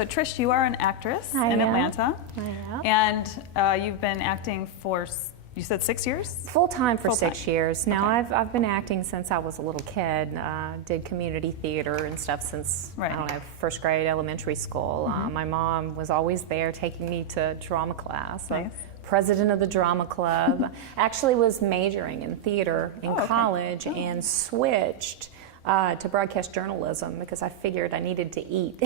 So Trish, you are an actress in Atlanta. I am. And you've been acting for, you said 6 years? Full-time for 6 years. Now, I've been acting since I was a little kid. Did community theater and stuff since, I don't know, first grade, elementary school. My mom was always there taking me to drama class. Nice. President of the drama club. Actually was majoring in theater in college and switched to broadcast journalism because I figured I needed to eat.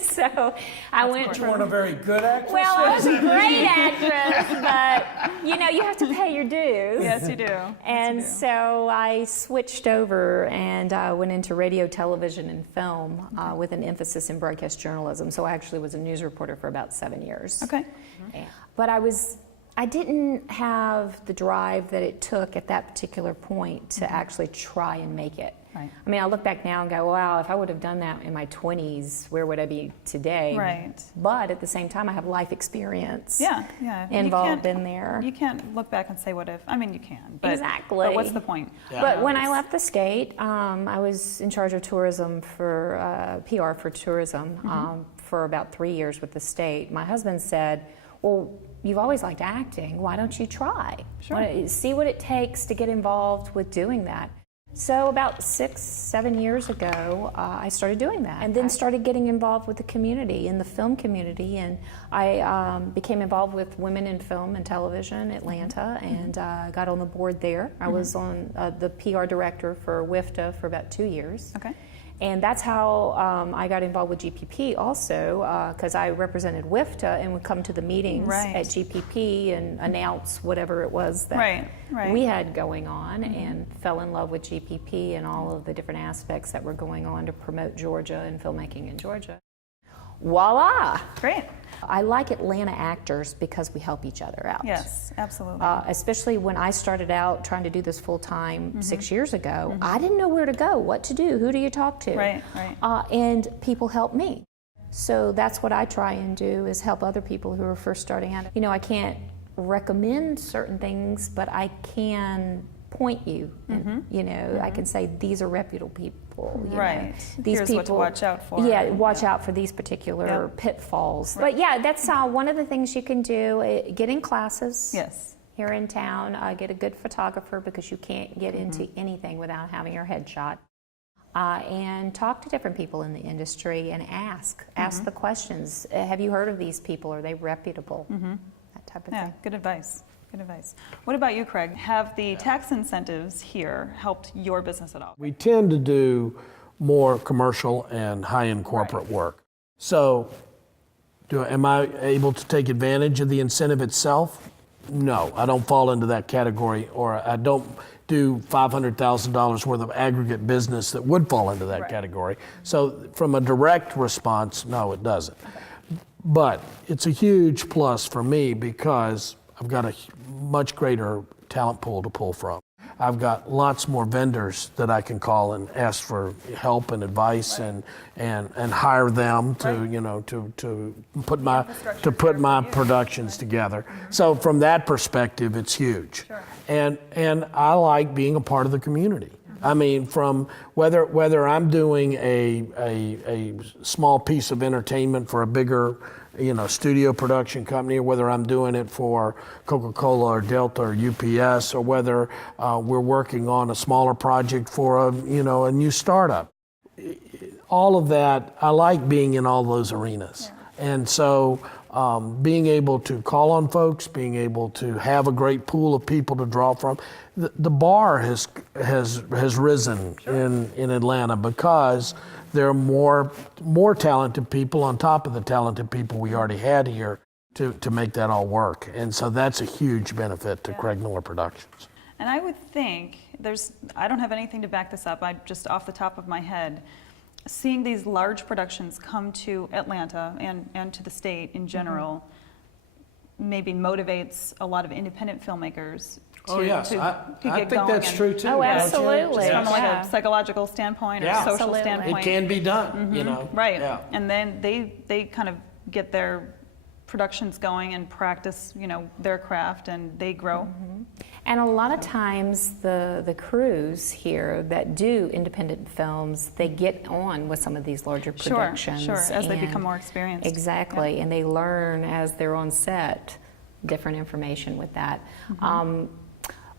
So I went You weren't a very good actress? Well, I was a great actress, but you know, you have to pay your dues. Yes, you do. And so I switched over and went into radio, television, and film with an emphasis in broadcast journalism. So I actually was a news reporter for about 7 years. Okay. But I didn't have the drive that it took at that particular point to actually try and make it. Right. I mean, I look back now and go, wow, if I would have done that in my 20s, where would I be today? Right. But at the same time, I have life experience Yeah. involved in there. You can't look back and say what if. I mean, you can. But, Exactly. But what's the point? Yeah. But when I left the state, I was in charge of tourism for PR for tourism for about 3 years with the state. My husband said, well, you've always liked acting. Why don't you try? Sure. See what it takes to get involved with doing that. So about 6, 7 years ago, I started doing that, and then started getting involved with the community, in the film community, and I became involved with Women in Film and Television Atlanta, and got on the board there. I was on the PR director for WIFTA for about 2 years. Okay. And that's how I got involved with GPP also, because I represented WIFTA and would come to the meetings at GPP and announce whatever it was that we had going on, and fell in love with GPP and all of the different aspects that were going on to promote Georgia and filmmaking in Georgia. Voila! Great. I like Atlanta actors because we help each other out. Yes, absolutely. Especially when I started out trying to do this full time 6 years ago, I didn't know where to go, what to do, who do you talk to? Right. And people help me. So that's what I try and do, is help other people who are first starting out. You know, I can't recommend certain things, but I can point you. And, you know, I can say these are reputable people. You know. These Here's people, what to watch out for. Yeah, watch out for these particular pitfalls. But yeah, that's one of the things you can do. Get in classes. Yes. Here in town, get a good photographer, because you can't get into anything without having your head shot. And talk to different people in the industry and ask the questions. Have you heard of these people? Are they reputable? That type of thing. Yeah, good advice. Good advice. What about you, Craig? Have the tax incentives here helped your business at all? We tend to do more commercial and high-end corporate work. So am I able to take advantage of the incentive itself? No, I don't fall into that category, or I don't do $500,000 worth of aggregate business that would fall into that category. So from a direct response, no, it doesn't. But it's a huge plus for me because I've got a much greater talent pool to pull from. I've got lots more vendors that I can call and ask for help and advice, and hire them to you know to put my productions together. So from that perspective, it's huge. And I like being a part of the community. I mean, from whether I'm doing a small piece of entertainment for a bigger studio production company, or whether I'm doing it for Coca-Cola or Delta or UPS, or whether we're working on a smaller project for a new startup. All of that, I like being in all those arenas. And so being able to call on folks, being able to have a great pool of people to draw from, the bar has risen in Atlanta, because there are more talented people on top of the talented people we already had here to make that all work. And so that's a huge benefit to Craig Miller Productions. And I would think I don't have anything to back this up, I just off the top of my head, seeing these large productions come to Atlanta and to the state in general maybe motivates a lot of independent filmmakers to I get think going. that's true too. Oh, absolutely. Just from like a psychological standpoint or social Absolutely. standpoint. It can be done, Right. Yeah. And then they kind of get their productions going and practice, their craft, and they grow. And a lot of times the crews here that do independent films, they get on with some of these larger productions. Sure, as they and- become more experienced. Exactly, and they learn as they're on set different information with that.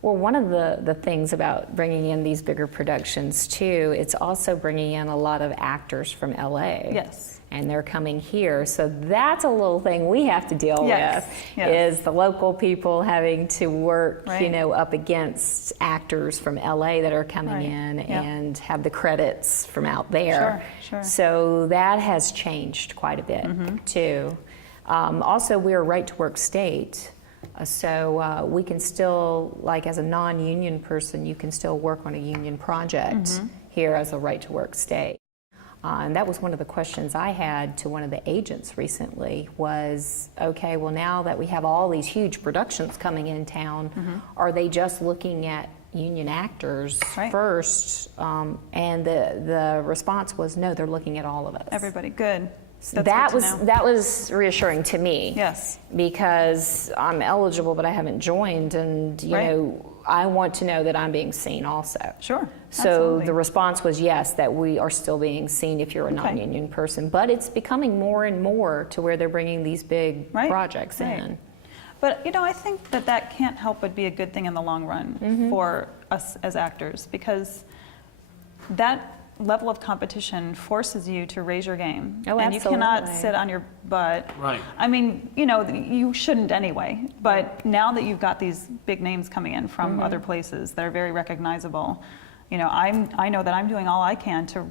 Well, one of the things about bringing in these bigger productions too, it's also bringing in a lot of actors from LA. Yes. And they're coming here, so that's a little thing we have to deal Yes, with, yes. is the local people having to work, Right. you know, up against actors from LA that are coming Right, in yep. and have the credits from out there. Sure. So that has changed quite a bit too. Also, we're a right-to-work state. So we can still, like as a non-union person, you can still work on a union project here as a right-to-work state. And that was one of the questions I had to one of the agents recently was, okay, well now that we have all these huge productions coming in town, are they just looking at union actors Right. first? And the response was, no, they're looking at all of us. Everybody, good. That's That good to know. that was reassuring to me. Yes. Because I'm eligible, but I haven't joined, and you Right. know, I want to know that I'm being seen also. Sure. So absolutely. the response was yes, that we are still being seen if you're a non-union person, but it's becoming more and more to where they're bringing these big Right, projects right. in. But you know, I think that can't help but be a good thing in the long run for us as actors, because that level of competition forces you to raise your game. Oh, and you cannot absolutely. sit on your butt. Right. I mean, you know, you shouldn't anyway. But now that you've got these big names coming in from other places that are very recognizable, you know, I know that I'm doing all I can to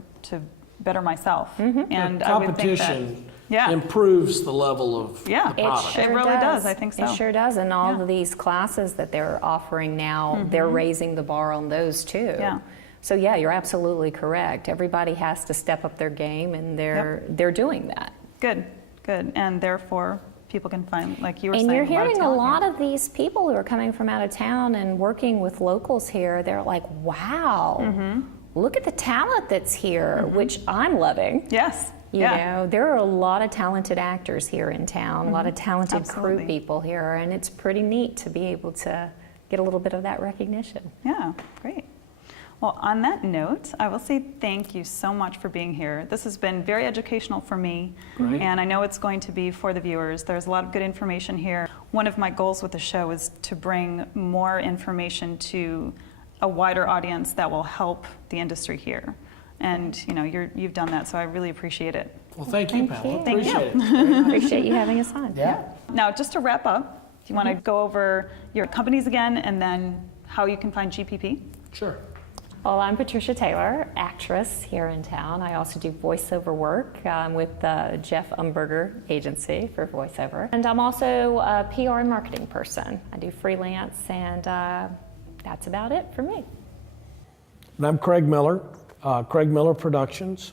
better myself. And I would think that, Competition yeah. improves the level of Yeah. the product. It really does. I think so. It sure does, and all Yeah. of these classes that they're offering now, they're raising the bar on those too. Yeah. So yeah, you're absolutely correct. Everybody has to step up their game, and they're doing that. Good. And therefore, people can find, like you were And saying, you're hearing a talent lot here. of these people who are coming from out of town and working with locals here. They're like, wow, look at the talent that's here, which I'm loving. Yes. You know, there are a lot of talented actors here in town, a lot of talented Absolutely. crew people here, and it's pretty neat to be able to get a little bit of that recognition. Yeah, great. Well, on that note, I will say thank you so much for being here. This has been very educational for me, Great. and I know it's going to be for the viewers. There's a lot of good information here. One of my goals with the show is to bring more information to a wider audience that will help the industry here. And you know, you've done that, so I really appreciate it. Well, thank you, Thank Pamela. you. Thank you. Appreciate it. Very nice. Appreciate you having us on. Yeah. Now, just to wrap up, do you want to go over your companies again and then how you can find GPP? Sure. Well, I'm Patricia Taylor, actress here in town. I also do voiceover work with Jeff Umberger Agency for voiceover. And I'm also a PR and marketing person. I do freelance, and that's about it for me. And I'm Craig Miller, Craig Miller Productions.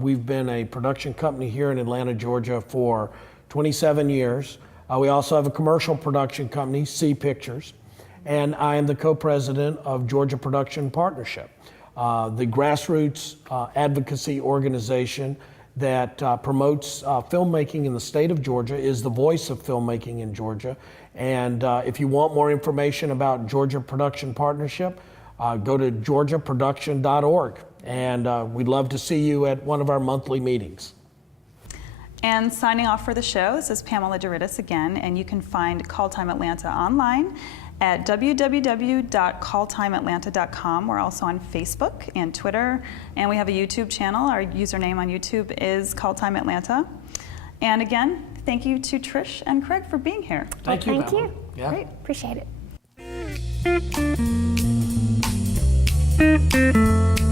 We've been a production company here in Atlanta, Georgia for 27 years. We also have a commercial production company, C Pictures. And I am the co-president of Georgia Production Partnership, the grassroots advocacy organization that promotes filmmaking in the state of Georgia, is the voice of filmmaking in Georgia. And if you want more information about Georgia Production Partnership, go to georgiaproduction.org. And we'd love to see you at one of our monthly meetings. And signing off for the show, this is Pamela DeRittis again, and you can find Call Time Atlanta online at www.calltimeatlanta.com. We're also on Facebook and Twitter, and we have a YouTube channel. Our username on YouTube is Call Time Atlanta. And again, thank you to Trish and Craig for being here. Thank you, Thank Pamela. you. Yeah. Great. Appreciate it.